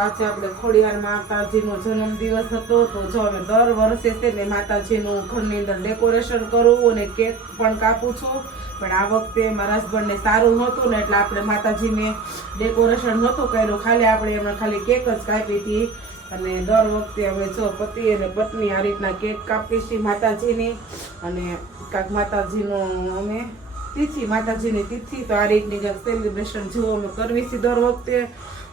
આજે આપણે ખોડિયાર માતાજીનો જન્મદિવસ હતો. તો જો અમે દર વર્ષે છે ને માતાજીનું ઘરની અંદર ડેકોરેશન કરું અને કેક પણ કાપું છું. પણ આ વખતે મારા હસબન્ડને સારું નહોતું ને એટલે આપણે માતાજીને ડેકોરેશન નહોતું કર્યું. ખાલી આપણે એમણે ખાલી કેક જ કાપી હતી. અને દર વખતે અમે જો પતિ અને પત્ની આ રીતના કેક કાપી છીએ માતાજીની. અને કાંક માતાજીનો અમે તિથિ, માતાજીની તિથિ, તો આ રીતની સેલિબ્રેશન જેવું અમે કરવી છીએ દર વખતે.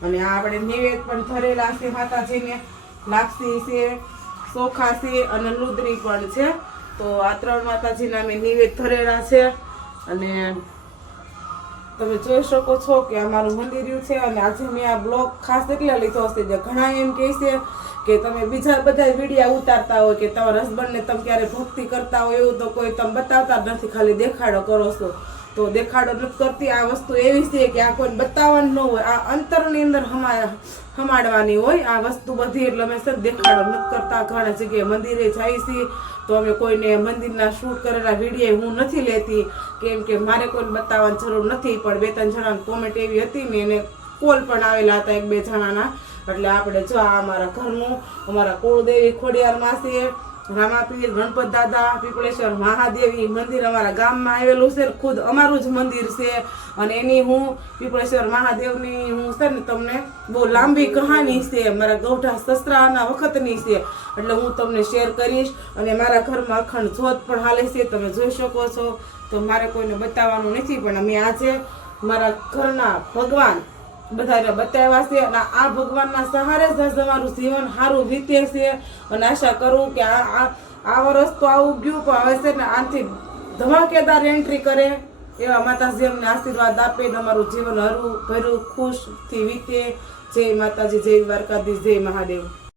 અને આ આપણે નિવેદ પણ ધરેલા છે, માતાજીને. લાપસી છે ચોખા છે અને લુદરી પણ છે. તો આ ત્રણ માતાજીના અમે નિવેદ ધરેલા છે. અને તમે જોઈ શકો છો કે અમારું મંદિર છે અને આજે મેં આ બ્લોગ ખાસ એટલે લીધો હશે જે ઘણા એમ કહે છે કે તમે બીજા બધા વિડીયા ઉતારતા હોય કે તમારા હસબન્ડને તમે ક્યારે ભક્તિ કરતા હોય એવું તો કોઈ તમે બતાવતા નથી, ખાલી દેખાડો કરો છો. તો દેખાડો નથી કરતી આ વસ્તુ એવી છે કે આ કોઈ બતાવવાનું ન હોય. આ અંતરની અંદર હમા હમાડવાની હોય આ વસ્તુ બધી. એટલે અમે સર દેખાડો નથી કરતા. ઘણા જગ્યાએ મંદિરે જાય છીએ તો અમે કોઈને મંદિરના શૂટ કરેલા વીડિયો હું નથી લેતી. કેમ કે મારે કોઈને બતાવવાની જરૂર નથી. પણ બે ત્રણ જણાની કોમેન્ટ એવી હતી ને એને કોલ પણ આવેલા હતા એક બે જણાના. એટલે આપણે જો આ અમારા ઘરનું, અમારા કુળદેવી ખોડિયારમાં છે. રામાપીર ગણપત દાદા, પીપળેશ્વર મહાદેવી મંદિર અમારા ગામમાં આવેલું છે. ખુદ અમારું જ મંદિર છે અને એની હું પીપળેશ્વર મહાદેવની હું છે ને તમને બહુ લાંબી કહાની છે. મારા ગૌઢા સસરાના વખતની છે. એટલે હું તમને શેર કરીશ અને મારા ઘરમાં અખંડ જોત પણ હાલે છે. તમે જોઈ શકો છો. તો મારે કોઈને બતાવવાનું નથી, પણ અમે આજે મારા ઘરના ભગવાન બધાને બતાવ્યા છે અને આ ભગવાનના સહારે જ તમારું જીવન સારું વીતે છે. અને આશા કરું કે આ આ- વર્ષ તો આવું ગયું પણ હવે છે ને આથી ધમાકેદાર એન્ટ્રી કરે એવા માતાજી અમને આશીર્વાદ આપે ને અમારું જીવન હરું ભર્યું, ખુશથી વીતે. જય માતાજી, જય દ્વારકાધીશ, જય મહાદેવ.